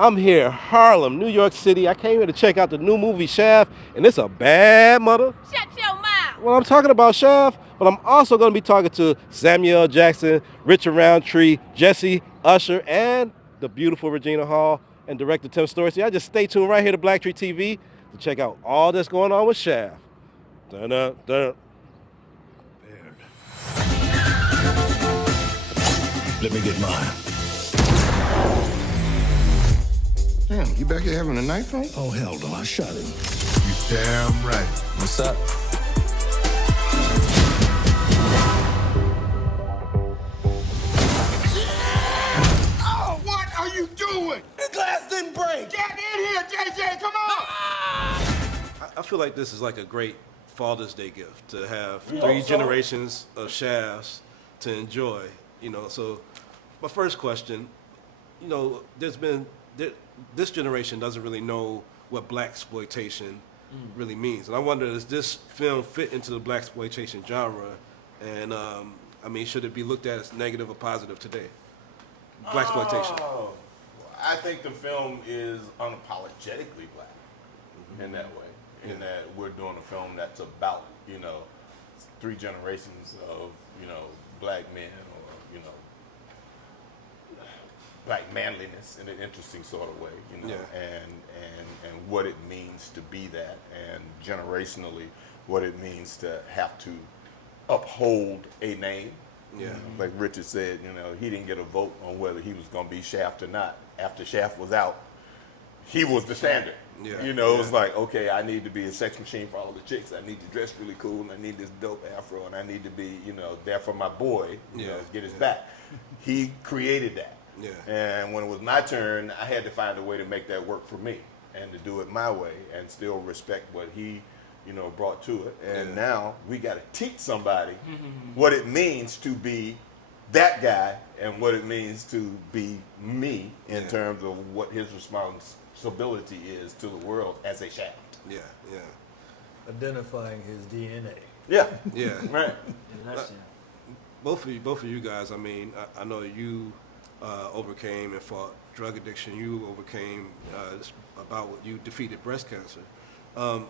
I'm here, Harlem, New York City. I came here to check out the new movie Shaft, and it's a bad mother. Shut your mouth! Well, I'm talking about Shaft, but I'm also going to be talking to Samuel L. Jackson, Richard Roundtree, Jesse, Usher, and the beautiful Regina Hall and director Tim Story. So y'all just stay tuned right here to BLACKTREE TV to check out all that's going on with Shaft. Dun-dun-dun. Let me get mine. Damn, you back here having a night fight? Oh, hell no, I shot him. You damn right. What's up? Oh, what are you doing? The glass didn't break. Get in here, JJ, come on! I feel like this is like a great Father's Day gift to have three generations of Shafts to enjoy. So my first question, this generation doesn't really know what blaxploitation really means, and I wonder, does this film fit into the blaxploitation genre? And should it be looked at as negative or positive today? Blaxploitation. Oh, I think the film is unapologetically black in that way. In that we're doing a film that's about, three generations of, black men or, black manliness in an interesting sort of way, and what it means to be that, and generationally what it means to have to uphold a name. Yeah. Like Richard said, he didn't get a vote on whether he was going to be Shaft or not. After Shaft was out, he was the standard. Yeah. It was like, okay, I need to be a sex machine for all the chicks. I need to dress really cool, and I need this dope afro, and I need to be, there for my boy, get his back. He created that. Yeah. And when it was my turn, I had to find a way to make that work for me and to do it my way and still respect what he, brought to it. And now we got to teach somebody what it means to be that guy and what it means to be me in terms of what his responsibility is to the world as a Shaft. Yeah. Identifying his DNA. Yeah. Yeah. Right. Both of you guys. I know you overcame and fought drug addiction. You overcame you defeated breast cancer.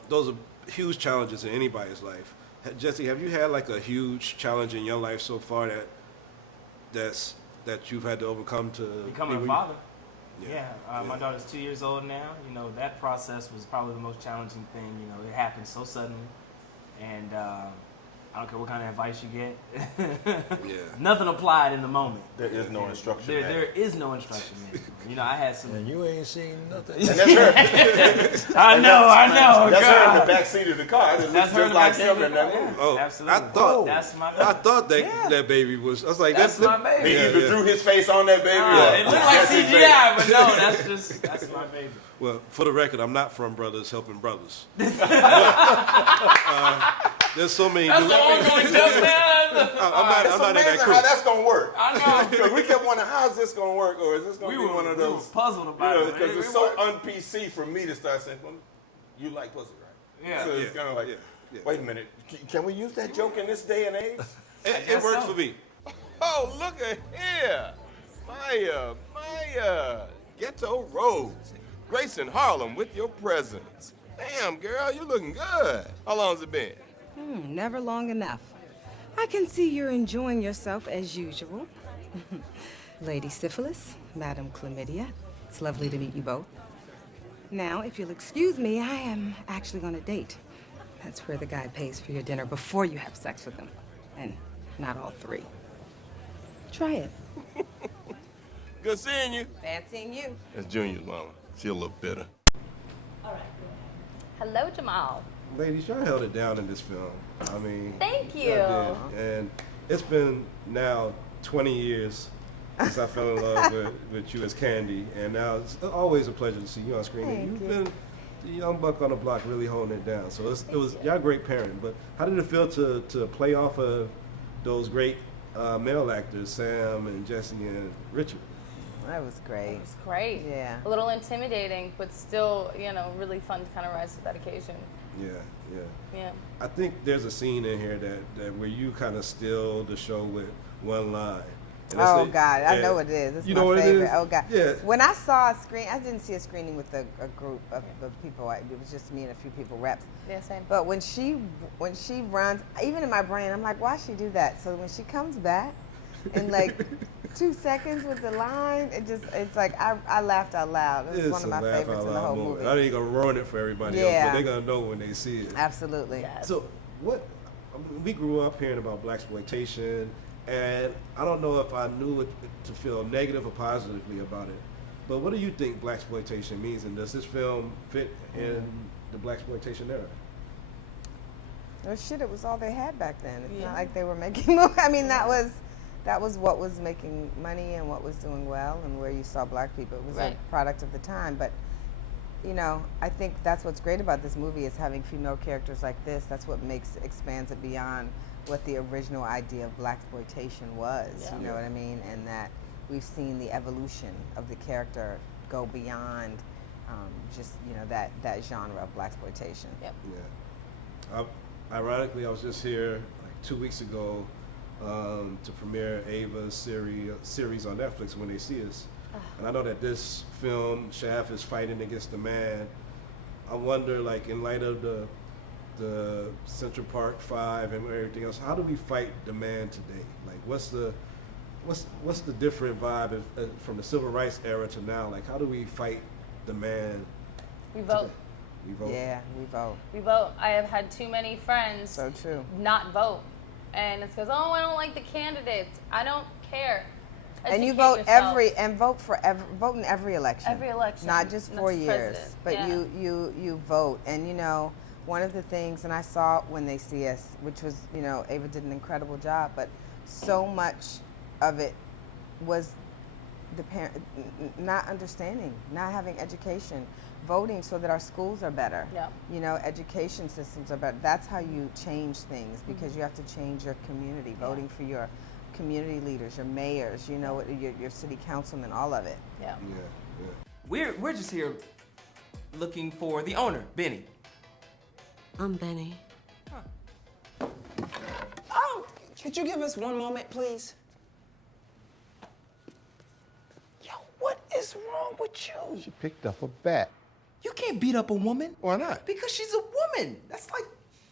Those are huge challenges in anybody's life. Jesse, have you had like a huge challenge in your life so far that you've had to overcome to becoming a father? Yeah. My daughter's 2 years old now. That process was probably the most challenging thing. It happened so suddenly, and I don't care what kind of advice you get. Nothing applied in the moment. There is no instruction. There is no instruction manual. I had some. And you ain't seen nothing. And that's her. I know. That's her in God. the back seat of the car. It looks just like him in that movie. Oh, Absolutely. That's my baby. I thought that baby was. I was like, that's my baby. He either drew his face on that baby. It looked like CGI, but no, that's my baby. Well, for the record, I'm not from Brothers Helping Brothers. There's so many. That's the ongoing joke now. I'm not in that crew. How that's gonna work? I know. Because we kept wondering, how's this gonna work, or is this gonna be one of those? Puzzled about it. Because it's so un-PC for me to start saying, well, "You like pussy, right?" Yeah. So it's kind of like, wait a minute, can we use that joke in this day and age? It worked for me. Oh, look at here, Maya, Ghetto Rose, Grace in Harlem with your presence. Damn, girl, you looking good. How long's it been? Never long enough. I can see you're enjoying yourself as usual. Lady Syphilis, Madam Chlamydia, it's lovely to meet you both. Now, if you'll excuse me, I am actually on a date. That's where the guy pays for your dinner before you have sex with him. And not all three. Try it. Good seeing you. Bad seeing you. That's Junior's mama. She a little bitter. Hello, Jamal. Ladies, y'all held it down in this film. Thank you. y'all did. And it's been now 20 years since I fell in love with you as Candy, and now it's always a pleasure to see you on screen. And you've been the young buck on the block, really holding it down. So it was y'all a great pairing. But how did it feel to play off of those great male actors, Sam and Jesse and Richard? That was great. It was great. Yeah. A little intimidating, but still, really fun to kind of rise to that occasion. Yeah. I think there's a scene in here that where you kind of steal the show with one line, And that's Oh the- God, I yeah. know what it is. It's You my know what favorite. it is? Oh God. Yeah. When I saw a screen, I didn't see a screening with a group of people. It was just me and a few people, reps. Yeah, same. But when she runs, even in my brain, I'm like, why she do that? So when she comes back, in like 2 seconds with the line, it's like I laughed out loud. It was It's one of a my laugh favorites out in the loud whole moment. movie. I ain't gonna ruin it for everybody else, Yeah. but they're gonna know when they see it. Absolutely. So what? I mean, we grew up hearing about blaxploitation, and I don't know if I knew it to feel negative or positively about it. But what do you think blaxploitation means, and does this film fit in the blaxploitation era? Well, shit, it was all they had back then. It's Yeah. not like they were making movies. I mean, that was what was making money and what was doing well and where you saw black people. It was Right. a product of the time. But, you know, I think that's what's great about this movie is having female characters like this. That's what expands it beyond what the original idea of blaxploitation was. Yeah. You know what I mean? And that we've seen the evolution of the character go beyond just, you know, that genre of blaxploitation. Yep. Yeah. Ironically, I was just here like 2 weeks ago to premiere Ava's series on Netflix, When They See Us. And I know that this film, Shaft, is fighting against the man. I wonder, like, in light of the Central Park 5 and everything else, how do we fight the man today? Like, what's the different vibe from the civil rights era to now? Like, how do we fight the man? We vote. today? We vote. Yeah, we vote. We vote. I have had too many friends So true. not vote. And it's because, oh, I don't like the candidates. I don't care. And you Educate vote yourself. vote in every election. Every election. Not just 4 Next years, president. but Yeah. you vote. And you know, one of the things, and I saw When They See Us, which was, you know, Ava did an incredible job, but so much of it was the parent not understanding, not having education, voting so that our schools are better. Yeah. You know, education systems are better. That's how you change things, because you have to change your community, voting for your community leaders, your mayors, you know, your city councilmen, all of it. Yeah. Yeah, yeah. We're just here looking for the owner, Benny. I'm Benny. Oh, could you give us one moment, please? Yo, what is wrong with you? She picked up a bat. You can't beat up a woman. Why not? Because she's a woman. That's like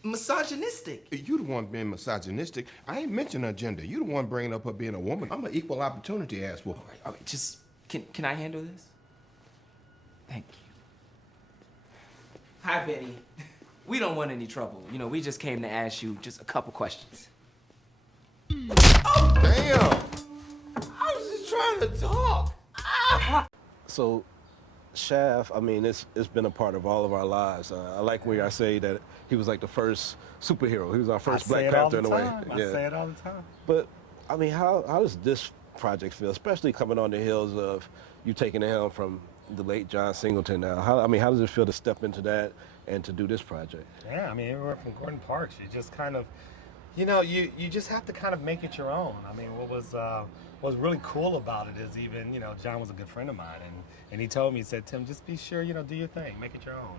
misogynistic. You the one being misogynistic. I ain't mentioning her gender. You the one bringing up her being a woman. I'm an equal opportunity ass whoop. All right, just can I handle this? Thank you. Hi, Benny. We don't want any trouble. You know, we just came to ask you just a couple questions. Damn! I was just trying to talk. So, Shaft, I mean, it's been a part of all of our lives. I like where I say that he was like the first superhero. He was our first Black Panther in a way. I say it all the time. But I mean, how does this project feel, especially coming on the heels of you taking the helm from the late John Singleton? Now, how does it feel to step into that and to do this project? Yeah, I mean, everywhere from Gordon Parks, you just kind of, you know, you just have to kind of make it your own. I mean, what was really cool about it is, even, you know, John was a good friend of mine, and he told me, he said, Tim, just be sure, you know, do your thing, make it your own,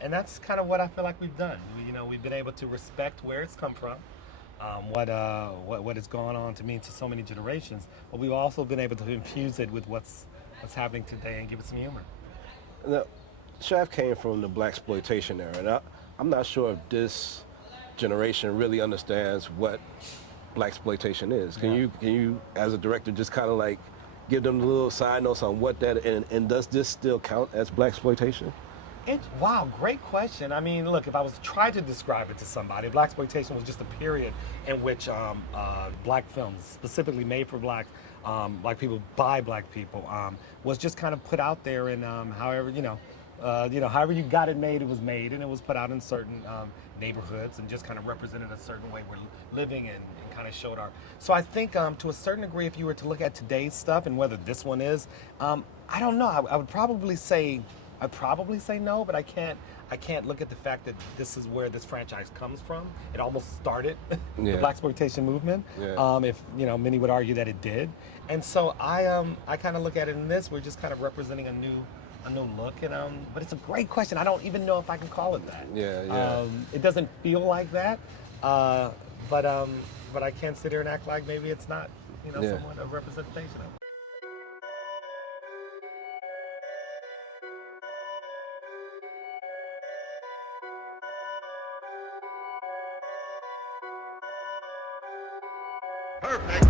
and that's kind of what I feel like we've done. You know, we've been able to respect where it's come from, what has gone on to mean to so many generations, but we've also been able to infuse it with what's happening today and give it some humor. Now, Shaft came from the blaxploitation era, and I'm not sure if this generation really understands what blaxploitation is. Can you, as a director, just kind of like give them the little side notes on what that, and does this still count as blaxploitation? Wow, great question. I mean, look, if I was to try to describe it to somebody, blaxploitation was just a period in which black films, specifically made for black people by black people, was just kind of put out there, and however you got it made, it was made, and it was put out in certain neighborhoods and just kind of represented a certain way we're living and kind of showed our. So I think to a certain degree, if you were to look at today's stuff and whether this one is, I don't know. I would probably say no, but I can't look at the fact that this is where this franchise comes from. It almost started the blaxploitation movement. Yeah. If you know, many would argue that it did. And so I kind of look at it in this. We're just kind of representing a new look, and but it's a great question. I don't even know if I can call it that. Yeah. It doesn't feel like that, but I can't sit here and act like maybe it's not, you know, somewhat of representation of it. Perfect.